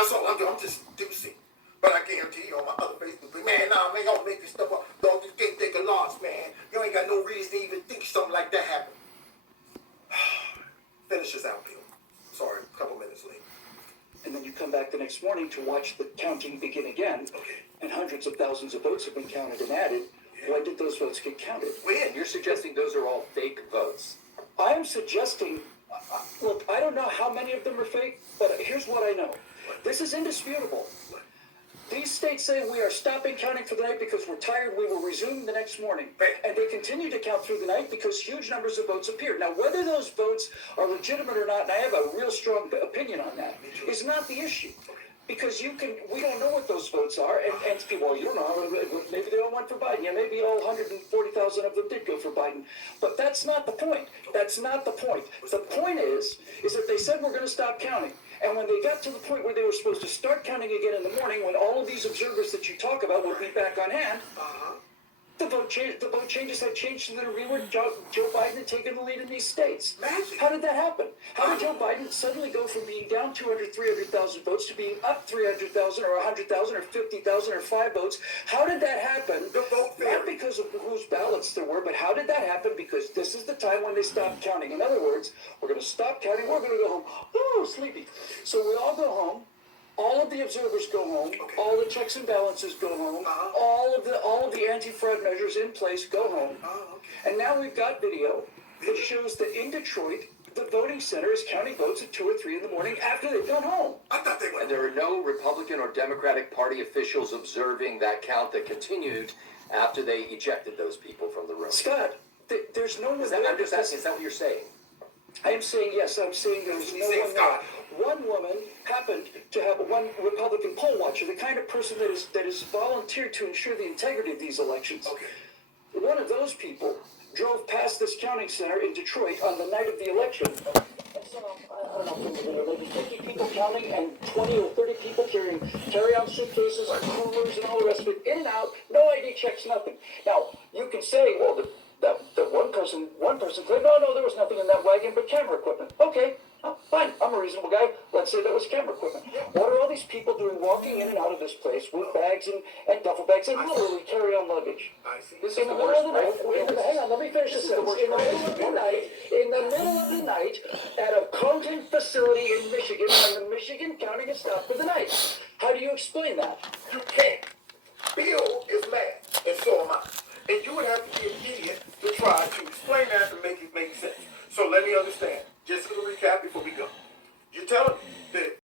That's all I'm doing. I'm just deducing. But I guarantee you on my other Facebook, man, nah, man, y'all make this stuff up. Dog, this game take a loss, man. You ain't got no reason to even think something like that happened. Finish this out, Bill. Sorry, a couple minutes late. And then you come back the next morning to watch the counting begin again. Okay. And hundreds of thousands of votes have been counted and added. Yeah. Why did those votes get counted? When? You're suggesting those are all fake votes. I am suggesting, look, I don't know how many of them are fake, but here's what I know. This is indisputable. These states say we are stopping counting for the night because we're tired. We will resume the next morning. And they continue to count through the night because huge numbers of votes appeared. Now, whether those votes are legitimate or not, and I have a real strong opinion on that, is not the issue. Because we don't know what those votes are, and people, well, you don't know, maybe they all went for Biden. Yeah, maybe all 140,000 of them did go for Biden. But that's not the point. That's not the point. The point is that they said we're going to stop counting. And when they got to the point where they were supposed to start counting again in the morning, when all of these observers that you talk about would be back on hand, the vote changes had changed to the degree where Joe Biden had taken the lead in these states. Magic. How did that happen? How did Joe Biden suddenly go from being down 300,000 votes to being up 300,000 or 100,000 or 50,000 or 5 votes? How did that happen? The vote theory. Not because of whose ballots there were, but how did that happen? Because this is the time when they stopped counting. In other words, we're going to stop counting. We're going to go home. Oh, sleepy. So we all go home. All of the observers go home. Okay. All the checks and balances go home. All of the anti-fraud measures in place go home. Okay. And now we've got video that shows that in Detroit, the voting center is counting votes at 2 or 3 in the morning after they've gone home. I thought they were. And there are no Republican or Democratic Party officials observing that count that continued after they ejected those people from the room. Scott, there's no one. I'm just asking, is that what you're saying? I am saying yes. I'm saying there's no one there. One woman happened to have one Republican poll watcher, the kind of person that is volunteered to ensure the integrity of these elections. Okay. One of those people drove past this counting center in Detroit on the night of the election. And saw, I don't know, maybe 50 people counting and 20 or 30 people carry-on suitcases, coolers, and all the rest of it, in and out, no ID checks, nothing. Now, you can say, well, that one person claimed, no, there was nothing in that wagon but camera equipment. Okay. Fine, I'm a reasonable guy. Let's say that was camera equipment. What are all these people doing walking in and out of this place with bags and duffel bags and literally carry-on luggage? I see. This is the worst, right? Hang on, let me finish this sentence. In the middle of the night, at a counting facility in Michigan, when the Michigan counting is stopped for the night. How do you explain that? You can't. Bill is mad, and so am I. And you would have to be an idiot to try to explain that and make it make sense. So let me understand. Just as a recap before we go. You're telling me that